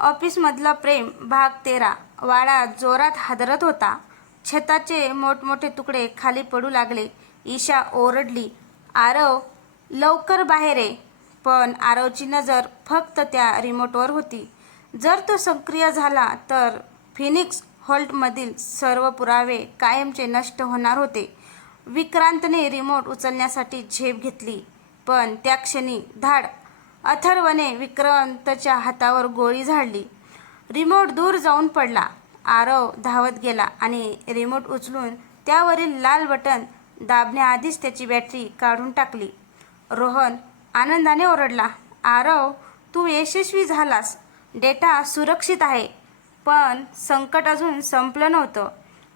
ऑफिसमधलं प्रेम भाग 13. वाडा जोरात हादरत होता. छताचे मोठमोठे तुकडे खाली पडू लागले. ईशा ओरडली, आरव लवकर बाहेर ये. पण आरवची नजर फक्त त्या रिमोटवर होती. जर तो सक्रिय झाला तर फिनिक्स हॉल्टमधील सर्व पुरावे कायमचे नष्ट होणार होते. विक्रांतने रिमोट उचलण्यासाठी झेप घेतली, पण त्या क्षणी धाड! अथर्वने विक्रांतच्या हातावर गोळी झाडली. रिमोट दूर जाऊन पडला. आरव धावत गेला आणि रिमोट उचलून त्यावरील लाल बटन दाबण्याआधीच त्याची बॅटरी काढून टाकली. रोहन आनंदाने ओरडला, आरव तू यशस्वी झालास. डेटा सुरक्षित आहे. पण संकट अजून संपलं नव्हतं.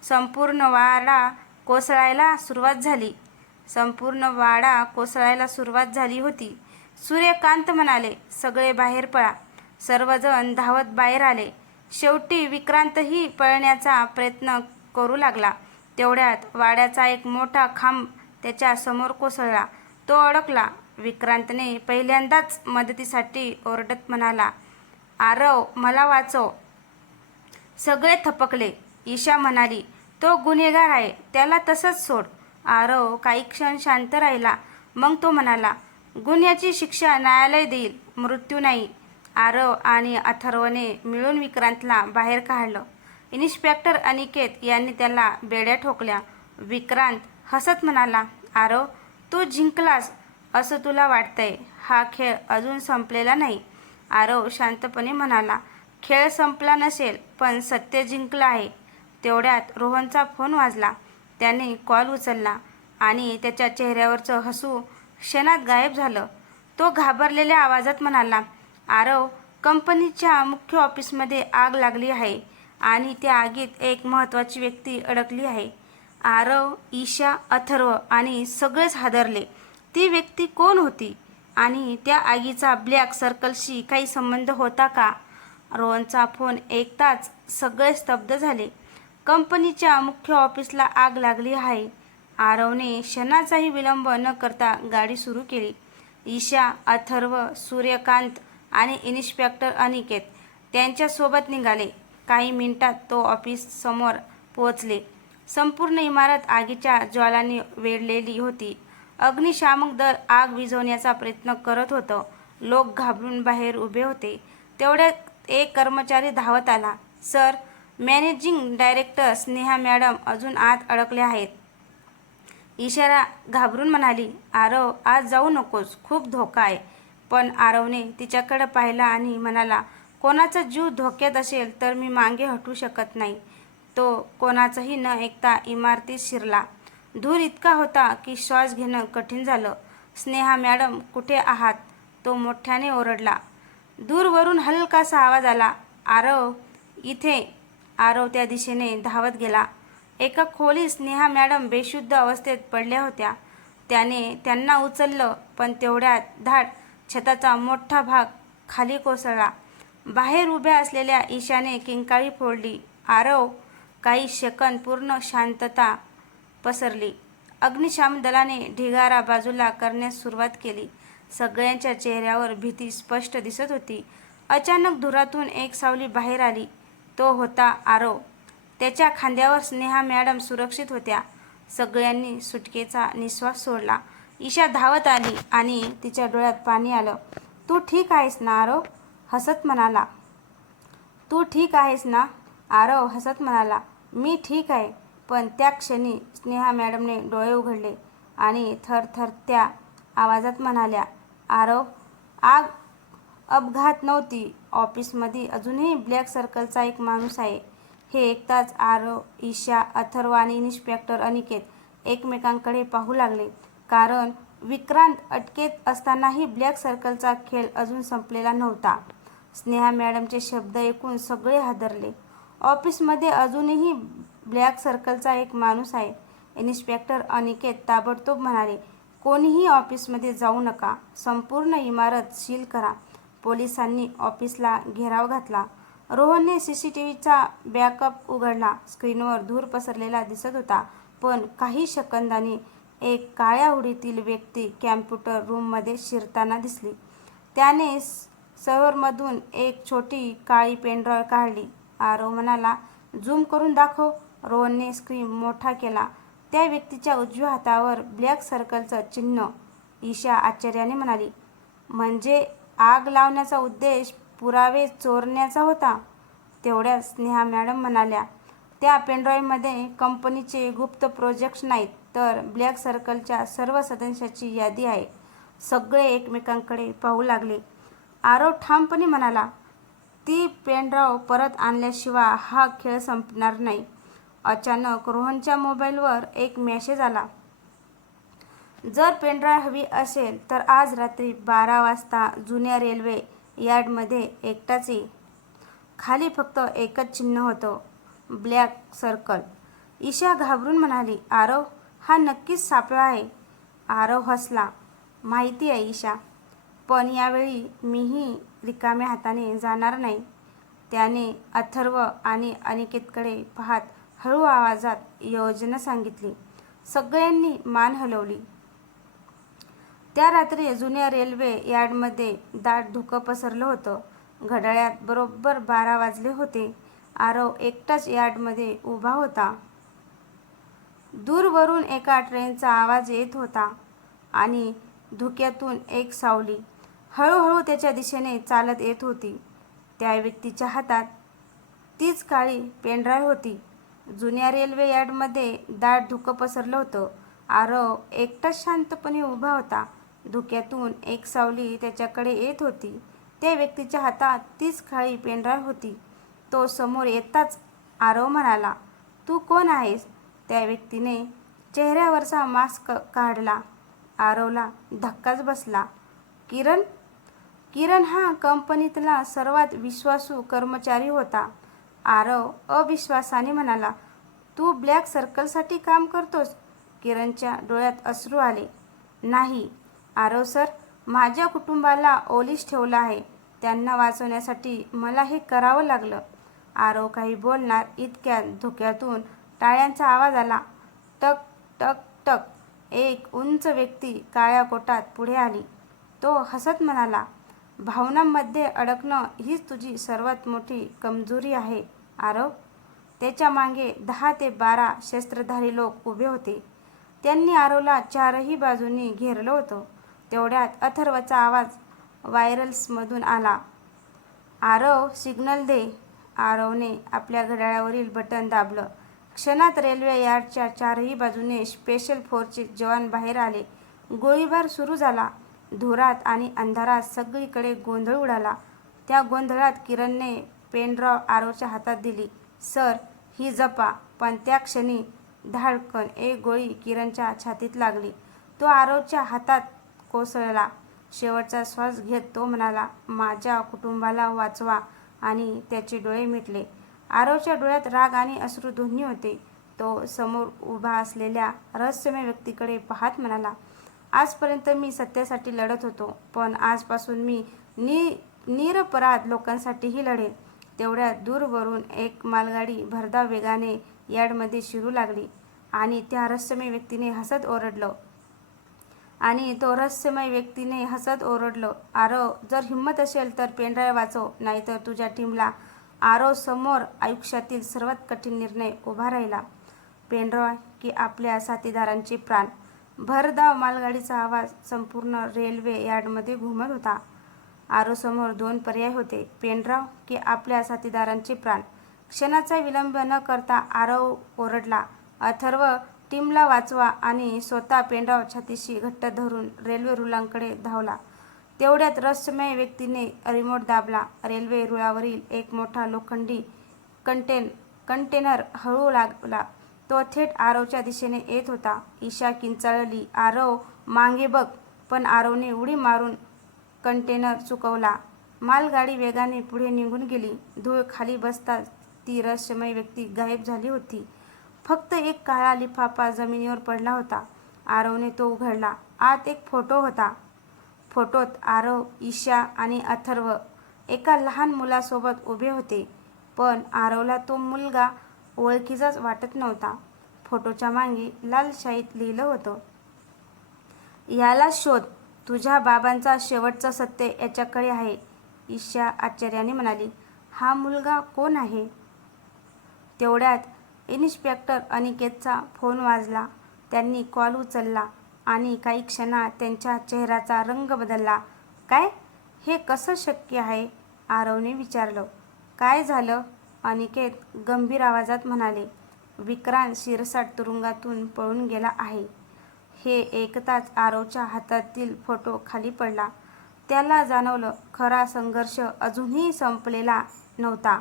संपूर्ण वाडा कोसळायला सुरुवात झाली होती. सूर्यकांत म्हणाले, सगळे बाहेर पळा. सर्वजण धावत बाहेर आले. शेवटी विक्रांतही पळण्याचा प्रयत्न करू लागला. तेवढ्यात वाड्याचा एक मोठा खांब त्याच्या समोर कोसळला. तो अडकला. विक्रांतने पहिल्यांदाच मदतीसाठी ओरडत म्हणाला, आरव मला वाचव. सगळे थपकले. ईशा म्हणाली, तो गुन्हेगार आहे, त्याला तसंच सोड. आरव काही क्षण शांत राहिला. मग तो म्हणाला, गुन्ह्याची शिक्षा न्यायालय देईल, मृत्यू नाही. आरव आणि अथर्वने मिळून विक्रांतला बाहेर काढलं. इन्स्पेक्टर अनिकेत यांनी त्याला बेड्या ठोकल्या. विक्रांत हसत म्हणाला, आरव तू जिंकलास असं तुला वाटतंय. हा खेळ अजून संपलेला नाही. आरव शांतपणे म्हणाला, खेळ संपला नसेल, पण सत्य जिंकलं आहे. तेवढ्यात रोहनचा फोन वाजला. त्याने कॉल उचलला आणि त्याच्या चेहऱ्यावरचं हसू क्षणात गायब झालं. तो घाबरलेल्या आवाजात म्हणाला, आरव कंपनीच्या मुख्य ऑफिसमध्ये आग लागली आहे आणि त्या आगीत एक महत्त्वाची व्यक्ती अडकली आहे. आरव, ईशा, अथर्व आणि सगळेच हादरले. ती व्यक्ती कोण होती आणि त्या आगीचा ब्लॅक सर्कलशी काही संबंध होता का? रोहनचा फोन ऐकताच सगळे स्तब्ध झाले. कंपनीच्या मुख्य ऑफिसला आग लागली आहे. आरवने क्षणाचाही विलंब न करता गाडी सुरू केली. ईशा, अथर्व, सूर्यकांत आणि इन्स्पेक्टर अनिकेत त्यांच्यासोबत निघाले. काही मिनिटात तो ऑफिस समोर पोहोचले. संपूर्ण इमारत आगीच्या ज्वालांनी वेढलेली होती. अग्निशामक दल आग विझवण्याचा प्रयत्न करत होतं. लोक घाबरून बाहेर उभे होते. तेवढ्यात एक कर्मचारी धावत आला, sir, managing director Sneha madam अजून आत अडकल्या आहेत. ईशा घाबरून म्हणाली, आरव आज जाऊ नकोस, खूप धोका आहे. पण आरवने तिच्याकडे पाहिलं आणि म्हणाला, कोणाचा जीव धोक्यात असेल तर मी मागे हटू शकत नाही. तो कोणाचंही न ऐकता इमारतीत शिरला. धूर इतका होता की श्वास घेणं कठीण झालं. स्नेहा मॅडम कुठे आहात? तो मोठ्याने ओरडला. दूरवरून हलकासा आवाज आला, आरव इथे. आरव त्या दिशेने धावत गेला. एका खोलीत स्नेहा मॅडम बेशुद्ध अवस्थेत पडल्या होत्या. त्याने त्यांना उचललं, पण तेवढ्यात धाड! छताचा मोठा भाग खाली कोसळला. बाहेर उभ्या असलेल्या ईशाने किंकाळी फोडली. आरव! काही सेकंद पूर्ण शांतता पसरली. अग्निशामक दलाने ढिगारा बाजूला करण्यास सुरुवात केली. सगळ्यांच्या चेहऱ्यावर भीती स्पष्ट दिसत होती. अचानक धुरातून एक सावली बाहेर आली. तो होता आरव. त्याच्या खांद्यावर स्नेहा मॅडम सुरक्षित होत्या. सगळ्यांनी सुटकेचा निश्वास सोडला. ईशा धावत आली आणि तिच्या डोळ्यात पाणी आलं. तू ठीक आहेस ना? आरव हसत म्हणाला. तू ठीक आहेस ना? आरव हसत म्हणाला, मी ठीक आहे. पण त्या क्षणी स्नेहा मॅडमने डोळे उघडले आणि थरथरत्या आवाजात म्हणाल्या, आरव आग अपघात नव्हती. ऑफिसमध्ये अजूनही ब्लॅक सर्कलचा एक माणूस आहे. हे ऐकताच आरव, ईशा, अथर्व आणि इन्स्पेक्टर अनिकेत एकमेकांकडे पाहू लागले. कारण विक्रांत अटकेत असतानाही ब्लॅक सर्कलचा खेळ अजून संपलेला नव्हता. स्नेहा मॅडमचे शब्द ऐकून सगळे हादरले. ऑफिसमध्ये अजूनही ब्लॅक सर्कलचा एक माणूस आहे. इन्स्पेक्टर अनिकेत ताबडतोब म्हणाले, कोणीही ऑफिसमध्ये जाऊ नका. संपूर्ण इमारत सील करा. पोलिसांनी ऑफिसला घेराव घातला. रोहनने सीसीटीव्हीचा बॅकअप उघडला. स्क्रीनवर धूर पसरलेला दिसत होता. पण काही सेकंदांनी एक काळ्या हुडीतील व्यक्ती कॅम्प्युटर रूममध्ये शिरताना दिसली. त्याने सर्व्हरमधून एक छोटी काळी पेनड्रॉईव्ह काढली. आरव म्हणाला, झूम करून दाखव. रोहनने स्क्रीन मोठा केला. त्या व्यक्तीच्या उजव्या हातावर ब्लॅक सर्कलचं चिन्ह. ईशा आश्चर्याने म्हणाली, म्हणजे आग लावण्याचा उद्देश पुरावे चोरण्याचा होता? तेवढ्यात स्नेहा मॅडम म्हणाल्या, त्या पेनड्राईव्हमध्ये कंपनीचे गुप्त प्रोजेक्ट्स नाहीत, तर ब्लॅक सर्कलच्या सर्व सदस्यांची यादी आहे. सगळे एकमेकांकडे पाहू लागले. आरव ठामपणे म्हणाला, ती पेनड्राईव्ह परत आणल्याशिवाय हा खेळ संपणार नाही. अचानक रोहनच्या मोबाईलवर एक मेसेज आला. जर पेनड्राईव्ह हवी असेल तर आज रात्री 12 वाजता जुन्या रेल्वे यार्डमध्ये एकटाच ये. खाली फक्त एकच चिन्ह होतं, ब्लॅक सर्कल. ईशा घाबरून म्हणाली, आरव, हा नक्कीच सापळा आहे. आरव हसला, माहिती आहे ईशा, पण यावेळी मीही रिकाम्या हाताने जाणार नाही. त्याने अथर्व आणि अनिकेतकडे पाहत हळू आवाजात योजना सांगितली. सगळ्यांनी मान हलवली. त्या रात्री जुन्या रेल्वे यार्डमध्ये दाट धुकं पसरलं होतं. घड्याळात बरोबर 12 वाजले होते. आरव एकटाच यार्डमध्ये उभा होता. दूरवरून एका ट्रेनचा आवाज येत होता आणि धुक्यातून एक सावली हळूहळू त्याच्या दिशेने चालत येत होती. त्या व्यक्तीच्या हातात तीच काळी पेनड्राईव्ह होती. जुन्या रेल्वे यार्डमध्ये दाट धुकं पसरलं होतं. आरव एकटाच शांतपणे उभा होता. धुक्यातून एक सावली त्याच्याकडे येत होती. त्या व्यक्तीच्या हातात तीच काळी पेनड्राईव्ह होती. तो समोर येताच आरव म्हणाला, तू कोण आहेस? त्या व्यक्तीने चेहऱ्यावरचा मास्क काढला. आरवला धक्काच बसला. किरण? किरण हा कंपनीतला सर्वात विश्वासू कर्मचारी होता. आरव अविश्वासाने म्हणाला, तू ब्लॅक सर्कलसाठी काम करतोस? किरणच्या डोळ्यात अश्रू आले. नाही आरव सर, माझ्या कुटुंबाला ओलीस ठेवलं आहे. त्यांना वाचवण्यासाठी मला हे करावं लागलं. आरव काही बोलणार इतक्यात धुक्यातून टाळ्यांचा आवाज आला. टक टक टक. एक उंच व्यक्ती काळ्या कोटात पुढे आली. तो हसत म्हणाला, भावनांमध्ये अडकणं हीच तुझी सर्वात मोठी कमजोरी आहे आरव. त्याच्या मागे 10 ते 12 शस्त्रधारी लोक उभे होते. त्यांनी आरवला चारही बाजूंनी घेरलं होतं. तेवढ्यात अथर्वचा आवाज वायरलेसमधून आला, आरव, सिग्नल दे. आरवने आपल्या घड्याळावरील बटन दाबलं. क्षणात रेल्वे यार्डच्या चारही बाजूने स्पेशल फोर्सचे जवान बाहेर आले. गोळीबार सुरू झाला. धुरात आणि अंधारात सगळीकडे गोंधळ उडाला. त्या गोंधळात किरणने पेनड्राईव्ह आरवच्या हातात दिली. सर, ही जपा. पण त्या क्षणी धाडकन एक गोळी किरणच्या छातीत लागली. तो आरवच्या हातात कोसळला. शेवटचा श्वास घेत तो म्हणाला, माझ्या कुटुंबाला वाचवा. आणि त्याचे डोळे मिटले. आरवच्या डोळ्यात राग आणि अश्रू दोन्ही होते. तो समोर उभा असलेल्या रहस्यमय व्यक्तीकडे पाहत म्हणाला, आजपर्यंत मी सत्यासाठी लढत होतो, पण आजपासून मी निरपराध लोकांसाठीही लढेन. तेवढ्यात दूरवरून एक मालगाडी भरधाव वेगाने यार्डमध्ये शिरू लागली आणि त्या रहस्यमय व्यक्तीने हसत ओरडलं, आरव, जर हिंमत असेल तर पेनड्राईव्ह वाचव, नाहीतर तुझ्या टीमला. आरव समोर आयुष्यातील सर्वात कठीण निर्णय उभा राहिला. पेनड्राईव्ह की आपल्या साथीदारांचे प्राण? भरधाव मालगाडीचा आवाज संपूर्ण रेल्वे यार्डमध्ये घुमत होता. आरवसमोर 2 पर्याय होते, पेनड्राईव्ह की आपल्या साथीदारांचे प्राण. क्षणाचा विलंब न करता आरव ओरडला, अथर्व, टीमला वाचवा. आणि स्वतः पेनड्राईव्ह छातीशी घट्ट धरून रेल्वे रुळांकडे धावला. तेवढ्यात रहस्यमय व्यक्तीने रिमोट दाबला. रेल्वे रुळावरील एक मोठा लोखंडी कंटेनर हळू लागला. तो थेट आरवच्या दिशेने येत होता. ईशा किंचाळली, आरव, मागे बघ. पण आरवने उडी मारून कंटेनर चुकवला. मालगाडी वेगाने पुढे निघून गेली. धूळ खाली बसताच ती रहस्यमय व्यक्ती गायब झाली होती. फक्त एक काळा लिफाफा जमिनीवर पडला होता. आरवने तो उघडला. आत एक फोटो होता. फोटोत आरव, ईशा आणि अथर्व एका लहान मुलासोबत उभे होते. पण आरवला तो मुलगा ओळखीचाच वाटत नव्हता. फोटोच्या मागे लाल शाईत लिहिलं होतं, याला शोध. तुझ्या बाबांचा शेवटचं सत्य याच्याकडे आहे. ईशा आश्चर्याने म्हणाली, हा मुलगा कोण आहे? तेवढ्यात इन्स्पेक्टर अनिकेतचा फोन वाजला. त्यांनी कॉल उचलला आणि काही क्षणात त्यांच्या चेहऱ्याचा रंग बदलला. काय? हे कसं शक्य आहे? आरवने विचारलं. काय झालं? अनिकेत गंभीर आवाजात म्हणाले, विक्रांत शिरसाट तुरुंगातून पळून गेला आहे. हे ऐकताच आरवच्या हातातील फोटो खाली पडला. त्याला जाणवलं, खरा संघर्ष अजूनही संपलेला नव्हता.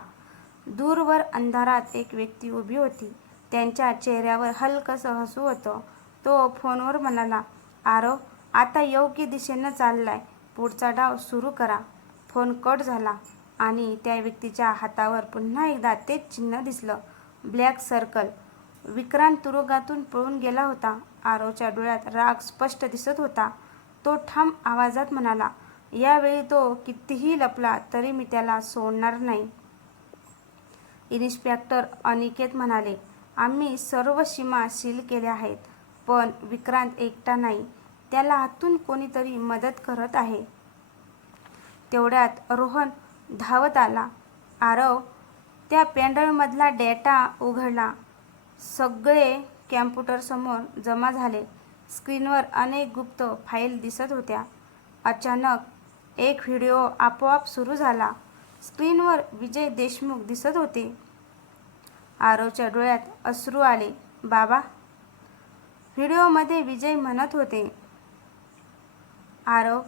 दूरवर अंधारात एक व्यक्ती उभी होती. त्यांच्या चेहऱ्यावर हलकंसं हसू होतं. तो फोनवर म्हणाला, आरव, आता योग्य दिशेनं चाललाय. पुढचा डाव सुरू करा. फोन कट झाला आणि त्या व्यक्तीच्या हातावर पुन्हा एकदा तेच चिन्ह दिसलं, ब्लॅक सर्कल. विक्रांत तुरुंगातून पळून गेला होता. आरवच्या डोळ्यात राग स्पष्ट दिसत होता. तो ठाम आवाजात म्हणाला, यावेळी तो कितीही लपला तरी मी त्याला सोडणार नाही. इन्स्पेक्टर अनिकेत म्हणाले, आम्ही सर्व सीमा सील केल्या आहेत, पण विक्रांत एकटा नाही. त्याला आतून कोणीतरी मदत करत आहे. तेवढ्यात रोहन धावत आला. आरव, त्या पेनड्राईव्हमधला डेटा उघडला. सगळे कॅम्प्युटरसमोर जमा झाले. स्क्रीनवर अनेक गुप्त फाईल दिसत होत्या. अचानक एक व्हिडिओ आपोआप सुरू झाला. स्क्रीनवर विजय देशमुख दिसत होते. आरवच्या डोळ्यात अश्रू आले. बाबा? व्हिडिओमध्ये विजय म्हणत होते, आरव,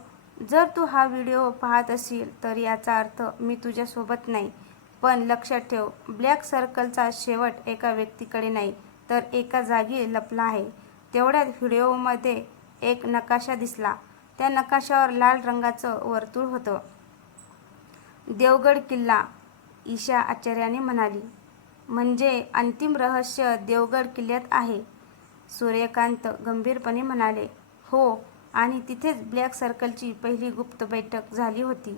जर तू हा व्हिडिओ पाहत असशील तर याचा अर्थ मी तुझ्यासोबत नाही. पण लक्षात ठेव, ब्लॅक सर्कलचा शेवट एका व्यक्तीकडे नाही तर एका जागी लपला आहे. तेवढ्यात व्हिडिओमध्ये एक नकाशा दिसला. त्या नकाशावर लाल रंगाचं वर्तुळ होतं. देवगड किल्ला, ईशा आश्चर्याने म्हणाली. म्हणजे अंतिम रहस्य देवगड किल्ल्यात आहे? सूर्यकांत गंभीरपणे म्हणाले. हो, आणि तिथेच ब्लॅक सर्कलची पहिली गुप्त बैठक झाली होती.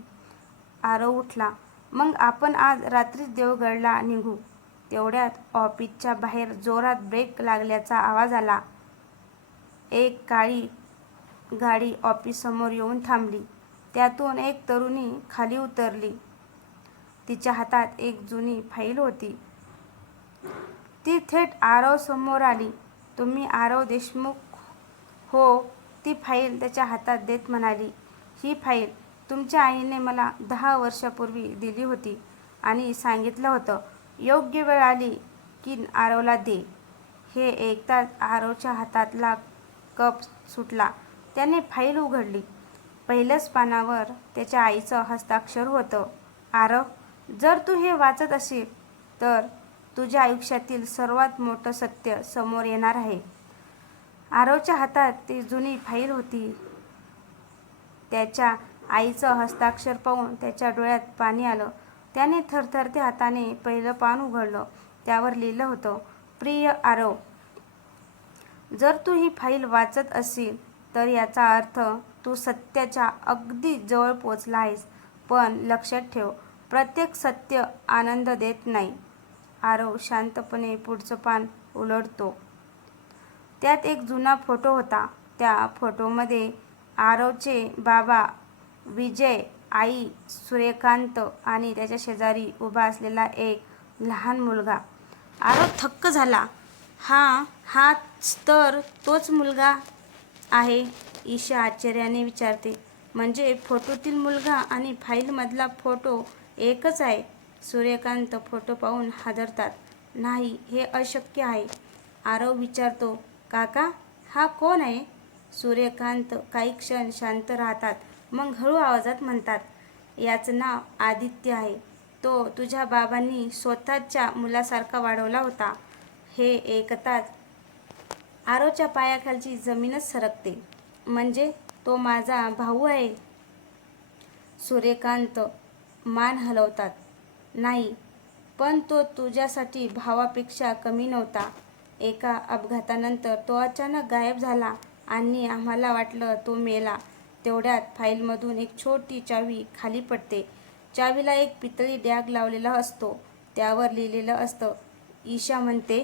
आरव उठला. मग आपण आज रात्रीच देवगडला निघू. तेवढ्यात ऑफिसच्या बाहेर जोरात ब्रेक लागल्याचा आवाज आला. एक काळी गाडी ऑफिससमोर येऊन थांबली. त्यातून एक तरुणी खाली उतरली. तिच्या हातात एक जुनी फाईल होती. ती थेट आरव समोर आली. तुम्ही आरव देशमुख? हो. ती फाईल त्याच्या हातात देत म्हणाली, ही फाईल तुमच्या आईने मला 10 वर्षापूर्वी दिली होती आणि सांगितलं होतं, योग्य वेळ आली की आरवला दे. हे ऐकताच आरवच्या हातातला कप सुटला. त्याने फाईल उघडली. पहिल्याच पानावर त्याच्या आईचं हस्ताक्षर होतं. आरव, जर तू हे वाचत असशील तर तुझ्या आयुष्यातील सर्वात मोठं सत्य समोर येणार आहे. आरवच्या हातात ती जुनी फाईल होती. त्याच्या आईचं हस्ताक्षर पाहून त्याच्या डोळ्यात पाणी आलं. त्याने थरथरत्या हाताने पहिलं पान उघडलं. त्यावर लिहिलं होतं, प्रिय आरव, जर तू ही फाईल वाचत असशील तर याचा अर्थ तू सत्याच्या अगदी जवळ पोचला आहेस. पण लक्षात ठेव, प्रत्येक सत्य आनंद देत नाही. आरव शांतपणे पुढचं पान उलटतो. त्यात एक जुना फोटो होता. त्या फोटोमध्ये आरवचे बाबा विजय, आई सूर्यकांत आणि त्याच्या शेजारी उभा असलेला एक लहान मुलगा. आरव थक्क झाला. हाच तर तोच मुलगा आहे? ईशा आश्चर्याने विचारते. म्हणजे फोटोतील मुलगा आणि फाईलमधला फोटो एकच आहे? सूर्यकांत फोटो पाहून हादरतात. नाही, हे अशक्य आहे. आरव विचारतो, काका, हा कोण आहे? सूर्यकांत काही क्षण शांत राहतात. मग हळू आवाजात म्हणतात, याचं नाव आदित्य आहे. तो तुझ्या बाबांनी स्वतःच्या मुलासारखा वाढवला होता. हे ऐकताच आरवच्या पायाखालची जमीनच सरकते. म्हणजे तो माझा भाऊ आहे? सूर्यकांत मान हलवतात. नाही, पण तो तुझ्यासाठी भावापेक्षा कमी नव्हता. एका अपघातानंतर तो अचानक गायब झाला आणि आम्हाला वाटलं तो मेला. तेवढ्यात फाईलमधून एक छोटी चावी खाली पडते. चावीला एक पितळी डॅग लावलेला असतो. त्यावर लिहिलेलं असतं. ईशा म्हणते,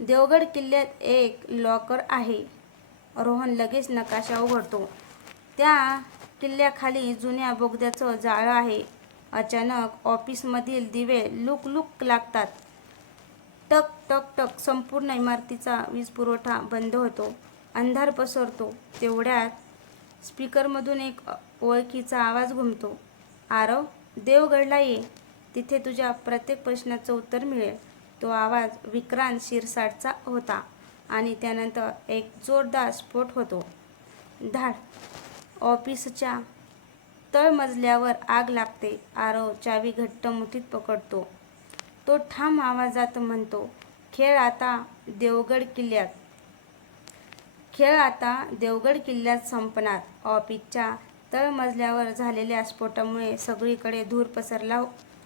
देवगड किल्ल्यात एक लॉकर आहे. रोहन लगेच नकाशा उघडतो. त्या किल्ल्याखाली जुन्या बोगद्याचं जाळं आहे. अचानक ऑफिसमधील दिवे लुक लागतात. टक टक टक. संपूर्ण इमारतीचा वीज पुरवठा बंद होतो. अंधार पसरतो. तेवढ्यात स्पीकरमधून एक ओळखीचा आवाज घुमतो. आरव, देवगडला ये. तिथे तुझ्या प्रत्येक प्रश्नाचं उत्तर मिळेल. तो आवाज विक्रांत शिरसाटचा होता आणि त्यानंतर एक जोरदार स्फोट होतो. धाड. ऑफिसच्या तळमजल्यावर आग लागते. आरव चावी घट्ट मुठीत पकडतो. तो ठाम आवाजात म्हणतो, खेळ आता देवगड किल्ल्यात संपणार. ऑफिसच्या तळमजल्यावर झालेल्या स्फोटामुळे सगळीकडे धूर पसरला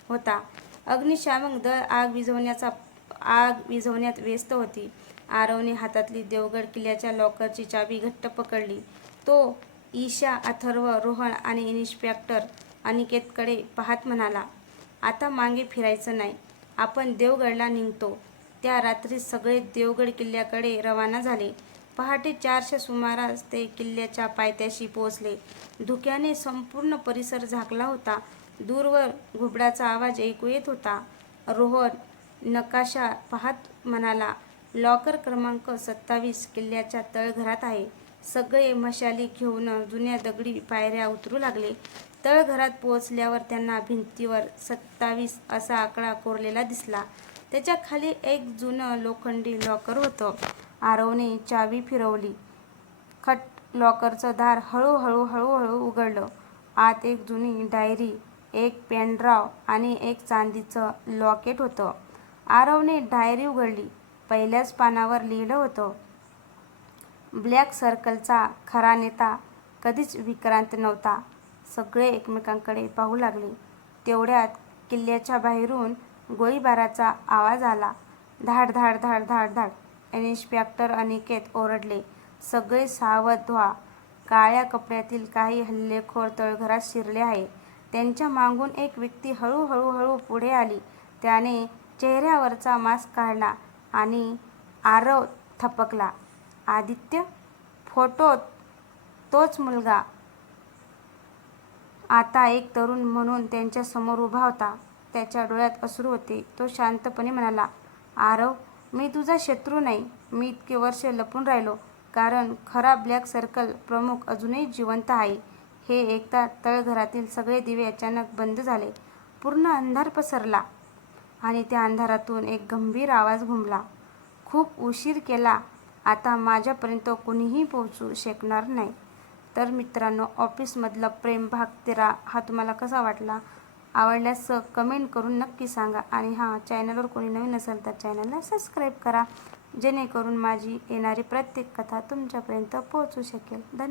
होता. अग्निशामक दल आग विझवण्यात व्यस्त होती. आरवने हातातली देवगड किल्ल्याच्या लॉकरची चावी घट्ट पकडली. तो ईशा, अथर्व, रोहन आणि इन्स्पेक्टर अनिकेतकडे पाहत म्हणाला, आता मागे फिरायचं नाही. आपण देवगडला निघतो. त्या रात्री सगळे देवगड किल्ल्याकडे रवाना झाले. पहाटे 4च्या सुमारास ते किल्ल्याच्या पायथ्याशी पोहोचले. धुक्याने संपूर्ण परिसर झाकला होता. दूरवर घुबडाचा आवाज ऐकू येत होता. रोहन नकाशा पाहत म्हणाला, लॉकर क्रमांक 27 किल्ल्याच्या तळघरात आहे. सगळे मशाली घेऊन जुन्या दगडी पायऱ्या उतरू लागले. तळघरात पोहोचल्यावर त्यांना भिंतीवर 27 असा आकडा कोरलेला दिसला. त्याच्या खाली एक जुनं लोखंडी लॉकर होतं. आरवने चावी फिरवली. खट. लॉकरचं दार हळूहळू उघडलं. आत एक जुनी डायरी, एक पेनड्राव आणि एक चांदीचं लॉकेट होतं. आरवने डायरी उघडली. पहिल्याच पानावर लिहिलं होतं, ब्लॅक सर्कलचा खरा नेता कधीच विक्रांत नव्हता. सगळे एकमेकांकडे पाहू लागले. तेवढ्यात किल्ल्याच्या बाहेरून गोळीबाराचा आवाज आला. धाड धाड धाड धाड धाड. इन्स्पेक्टर अनिकेत ओरडले, सगळे सावध व्हा. काळ्या कपड्यातील काही हल्लेखोर तळघरात शिरले आहे. त्यांच्या मागून एक व्यक्ती हळूहळू पुढे आली. त्याने चेहऱ्यावरचा मास्क काढला आणि आरव थपकला. आदित्य? फोटोत तोच मुलगा आता एक तरुण म्हणून त्यांच्या समोर उभा होता. त्याच्या डोळ्यात अश्रू होते. तो शांतपणे म्हणाला, आरव, मी तुझा शत्रू नाही. मी इतके वर्ष लपून राहिलो कारण खरा ब्लॅक सर्कल प्रमुख अजूनही जिवंत आहे. हे ऐकता तळघरातील सगळे दिवे अचानक बंद झाले. पूर्ण अंधार पसरला आणि त्या अंधारातून एक गंभीर आवाज घुमला, खूप उशीर केला. आता माझ्यापर्यंत कोणीही पोहोचू शकणार नाही. तर मित्रांनो, ऑफिसमधला प्रेम भाग 13 हा तुम्हाला कसा वाटला? आवडल्यास कमेंट करून नक्की सांगा. आणि चॅनलवर कोणी नवीन असेल तर चॅनलला सबस्क्राईब करा, जेणेकरून माझी येणारी प्रत्येक कथा तुमच्यापर्यंत पोहोचू शकेल. धन्यवाद.